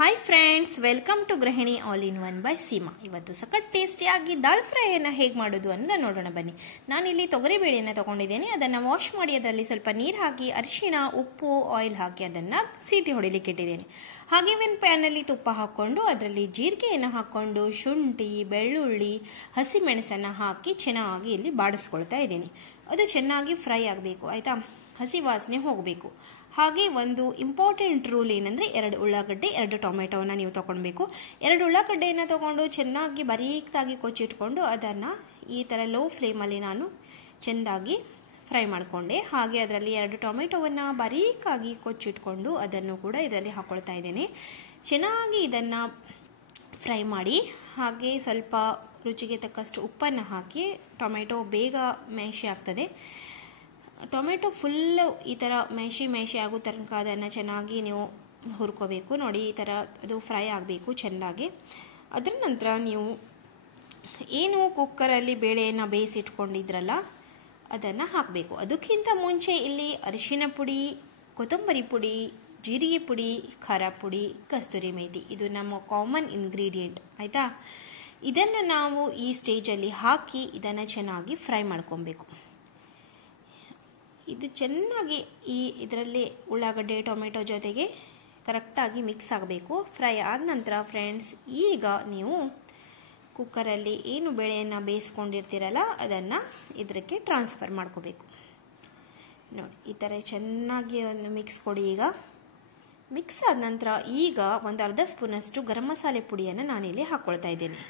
Hi friends, welcome to ಗೃಹಿಣಿ all in one by Seema. ಇವತ್ತು ಸಖತ್ ಟೇಸ್ಟಿಯಾಗಿ ದಾಲ್ ಫ್ರೈಯನ್ನು ಹೇಗೆ ಮಾಡೋದು ಅಂತ ನೋಡೋಣ ಬನ್ನಿ. ನಾನಿಲ್ಲಿ ತೊಗರಿಬೇಳೆಯನ್ನು ತೊಗೊಂಡಿದ್ದೇನೆ. ಅದನ್ನು ವಾಶ್ ಮಾಡಿ ಅದರಲ್ಲಿ ಸ್ವಲ್ಪ ನೀರು ಹಾಕಿ ಅರಿಶಿಣ, ಉಪ್ಪು, ಆಯಿಲ್ ಹಾಕಿ ಅದನ್ನು ಸೀಟಿ ಹೊಡಿಲಿಕ್ಕೆ ಇಟ್ಟಿದ್ದೇನೆ. ಹಾಗೆ ಒಂದು ಪ್ಯಾನಲ್ಲಿ ತುಪ್ಪ ಹಾಕ್ಕೊಂಡು ಅದರಲ್ಲಿ ಜೀರಿಗೆಯನ್ನು ಹಾಕ್ಕೊಂಡು ಶುಂಠಿ, ಬೆಳ್ಳುಳ್ಳಿ, ಹಸಿಮೆಣಸನ್ನು ಹಾಕಿ ಚೆನ್ನಾಗಿ ಇಲ್ಲಿ ಬಾಡಿಸ್ಕೊಳ್ತಾ ಇದ್ದೀನಿ. ಅದು ಚೆನ್ನಾಗಿ ಫ್ರೈ ಆಗಬೇಕು, ಆಯಿತಾ? ಹಸಿ ವಾಸನೆ ಹೋಗಬೇಕು. ಹಾಗೆ ಒಂದು ಇಂಪಾರ್ಟೆಂಟ್ ರೂಲ್ ಏನಂದರೆ 2 ಉಳ್ಳಾಗಡ್ಡೆ 2 ಟೊಮೆಟೊವನ್ನು ನೀವು ತೊಗೊಳ್ಬೇಕು. 2 ಉಳ್ಳಾಗಡ್ಡೆಯನ್ನು ತೊಗೊಂಡು ಚೆನ್ನಾಗಿ ಬರೀಕಾಗಿ ಕೊಚ್ಚಿಟ್ಕೊಂಡು ಅದನ್ನು ಈ ಥರ ಲೋ ಫ್ಲೇಮಲ್ಲಿ ನಾನು ಚೆಂದಾಗಿ ಫ್ರೈ ಮಾಡಿಕೊಂಡೆ. ಹಾಗೆ ಅದರಲ್ಲಿ 2 ಟೊಮೆಟೊವನ್ನು ಬರೀಕಾಗಿ ಕೊಚ್ಚಿಟ್ಕೊಂಡು ಅದನ್ನು ಕೂಡ ಇದರಲ್ಲಿ ಹಾಕ್ಕೊಳ್ತಾ ಇದ್ದೇನೆ. ಚೆನ್ನಾಗಿ ಇದನ್ನು ಫ್ರೈ ಮಾಡಿ ಹಾಗೆ ಸ್ವಲ್ಪ ರುಚಿಗೆ ತಕ್ಕಷ್ಟು ಉಪ್ಪನ್ನು ಹಾಕಿ, ಟೊಮೆಟೊ ಬೇಗ ಮ್ಯಾಶಿ ಆಗ್ತದೆ. ಟೊಮೆಟೊ ಫುಲ್ಲು ಈ ಥರ ಮ್ಯಾಶಿ ಆಗೋ ತನಕ ಅದನ್ನು ಚೆನ್ನಾಗಿ ನೀವು ಹುರ್ಕೋಬೇಕು. ನೋಡಿ, ಈ ಥರ ಅದು ಫ್ರೈ ಆಗಬೇಕು ಚೆಂದಾಗಿ. ಅದರ ನಂತರ ನೀವು ಏನು ಕುಕ್ಕರಲ್ಲಿ ಬೇಳೆಯನ್ನು ಬೇಯಿಸಿಟ್ಕೊಂಡಿದ್ರಲ್ಲ ಅದನ್ನು ಹಾಕಬೇಕು. ಅದಕ್ಕಿಂತ ಮುಂಚೆ ಇಲ್ಲಿ ಅರಿಶಿನ ಪುಡಿ, ಕೊತ್ತಂಬರಿ ಪುಡಿ, ಜೀರಿಗೆ ಪುಡಿ, ಖಾರ ಪುಡಿ, ಕಸ್ತೂರಿ ಮೇಥಿ, ಇದು ನಮ್ಮ ಕಾಮನ್ ಇಂಗ್ರೀಡಿಯೆಂಟ್, ಆಯಿತಾ? ಇದನ್ನು ನಾವು ಈ ಸ್ಟೇಜಲ್ಲಿ ಹಾಕಿ ಇದನ್ನು ಚೆನ್ನಾಗಿ ಫ್ರೈ ಮಾಡ್ಕೊಬೇಕು. ಇದು ಚೆನ್ನಾಗಿ ಇದರಲ್ಲಿ ಉಳ್ಳಾಗಡ್ಡೆ ಟೊಮೆಟೊ ಜೊತೆಗೆ ಕರೆಕ್ಟಾಗಿ ಮಿಕ್ಸ್ ಆಗಬೇಕು. ಫ್ರೈ ಆದ ನಂತರ ಫ್ರೆಂಡ್ಸ್, ಈಗ ನೀವು ಕುಕ್ಕರಲ್ಲಿ ಏನು ಬೇಳೆಯನ್ನು ಬೇಯಿಸ್ಕೊಂಡಿರ್ತೀರಲ್ಲ ಅದನ್ನು ಇದಕ್ಕೆ ಟ್ರಾನ್ಸ್ಫರ್ ಮಾಡ್ಕೋಬೇಕು. ನೋಡಿ, ಈ ಥರ ಚೆನ್ನಾಗಿ ಒಂದು ಮಿಕ್ಸ್ ಕೊಡಿ. ಈಗ ಮಿಕ್ಸ್ ಆದ ನಂತರ ಈಗ ಒಂದು ಅರ್ಧ ಸ್ಪೂನಷ್ಟು ಗರಂ ಮಸಾಲೆ ಪುಡಿಯನ್ನು ನಾನಿಲ್ಲಿ ಹಾಕ್ಕೊಳ್ತಾ ಇದ್ದೇನೆ.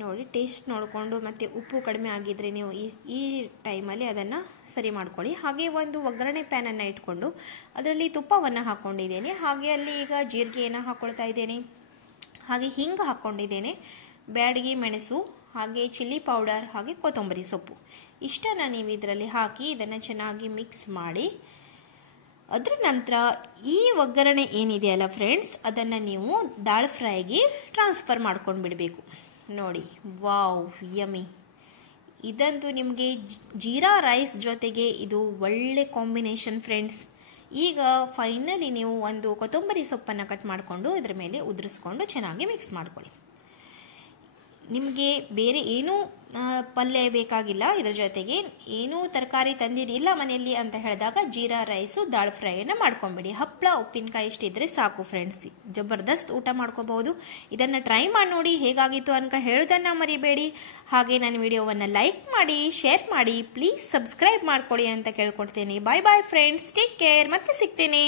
ನೋಡಿ, ಟೇಸ್ಟ್ ನೋಡಿಕೊಂಡು ಮತ್ತು ಉಪ್ಪು ಕಡಿಮೆ ಆಗಿದ್ದರೆ ನೀವು ಈ ಟೈಮಲ್ಲಿ ಅದನ್ನು ಸರಿ ಮಾಡ್ಕೊಳ್ಳಿ. ಹಾಗೆ ಒಂದು ಒಗ್ಗರಣೆ ಪ್ಯಾನನ್ನು ಇಟ್ಕೊಂಡು ಅದರಲ್ಲಿ ತುಪ್ಪವನ್ನು ಹಾಕ್ಕೊಂಡಿದ್ದೇನೆ. ಹಾಗೆ ಅಲ್ಲಿ ಈಗ ಜೀರಿಗೆಯನ್ನು ಹಾಕ್ಕೊಳ್ತಾ ಇದ್ದೇನೆ. ಹಾಗೆ ಹಿಂಗೆ ಹಾಕ್ಕೊಂಡಿದ್ದೇನೆ, ಬ್ಯಾಡಗಿ ಮೆಣಸು, ಹಾಗೆ ಚಿಲ್ಲಿ ಪೌಡರ್, ಹಾಗೆ ಕೊತ್ತಂಬರಿ ಸೊಪ್ಪು, ಇಷ್ಟನ್ನು ನೀವು ಇದರಲ್ಲಿ ಹಾಕಿ ಇದನ್ನು ಚೆನ್ನಾಗಿ ಮಿಕ್ಸ್ ಮಾಡಿ ಅದರ ನಂತರ ಈ ಒಗ್ಗರಣೆ ಏನಿದೆಯಲ್ಲ ಫ್ರೆಂಡ್ಸ್, ಅದನ್ನು ನೀವು ದಾಲ್ ಫ್ರೈಗೆ ಟ್ರಾನ್ಸ್ಫರ್ ಮಾಡ್ಕೊಂಡು ಬಿಡಬೇಕು. ನೋಡಿ, ವಾವ್, ಯಮ್ಮಿ! ಇದಂತೂ ನಿಮಗೆ ಜೀರಾ ರೈಸ್ ಜೊತೆಗೆ ಇದು ಒಳ್ಳೆ ಕಾಂಬಿನೇಷನ್ ಫ್ರೆಂಡ್ಸ್. ಈಗ ಫೈನಲಿ ನೀವು ಒಂದು ಕೊತ್ತಂಬರಿ ಸೊಪ್ಪನ್ನು ಕಟ್ ಮಾಡಿಕೊಂಡು ಇದರ ಮೇಲೆ ಉದುರಿಸ್ಕೊಂಡು ಚೆನ್ನಾಗಿ ಮಿಕ್ಸ್ ಮಾಡ್ಕೊಳ್ಳಿ. ನಿಮಗೆ ಬೇರೆ ಏನೂ ಪಲ್ಯ ಬೇಕಾಗಿಲ್ಲ, ಇದರ ಜೊತೆಗೆ ಏನೂ ತರಕಾರಿ ತಂದಿರಲಿಲ್ಲ ಮನೆಯಲ್ಲಿ ಅಂತ ಹೇಳಿದಾಗ ಜೀರಾ ರೈಸು ದಾಲ್ ಫ್ರೈಯನ್ನು ಮಾಡ್ಕೊಂಬಿಡಿ. ಹಪ್ಪಳ, ಉಪ್ಪಿನಕಾಯಿ ಇಷ್ಟಿದ್ರೆ ಸಾಕು ಫ್ರೆಂಡ್ಸ್, ಜಬರ್ದಸ್ತ್ ಊಟ ಮಾಡ್ಕೋಬಹುದು. ಇದನ್ನು ಟ್ರೈ ಮಾಡಿ ನೋಡಿ, ಹೇಗಾಗಿತ್ತು ಅಂತ ಹೇಳೋದನ್ನು ಮರಿಬೇಡಿ. ಹಾಗೆ ನನ್ನ ವಿಡಿಯೋವನ್ನು ಲೈಕ್ ಮಾಡಿ, ಶೇರ್ ಮಾಡಿ, ಪ್ಲೀಸ್ ಸಬ್ಸ್ಕ್ರೈಬ್ ಮಾಡ್ಕೊಳ್ಳಿ ಅಂತ ಕೇಳ್ಕೊಡ್ತೇನೆ. ಬಾಯ್ ಬಾಯ್ ಫ್ರೆಂಡ್ಸ್, ಟೇಕ್ ಕೇರ್, ಮತ್ತೆ ಸಿಗ್ತೇನೆ.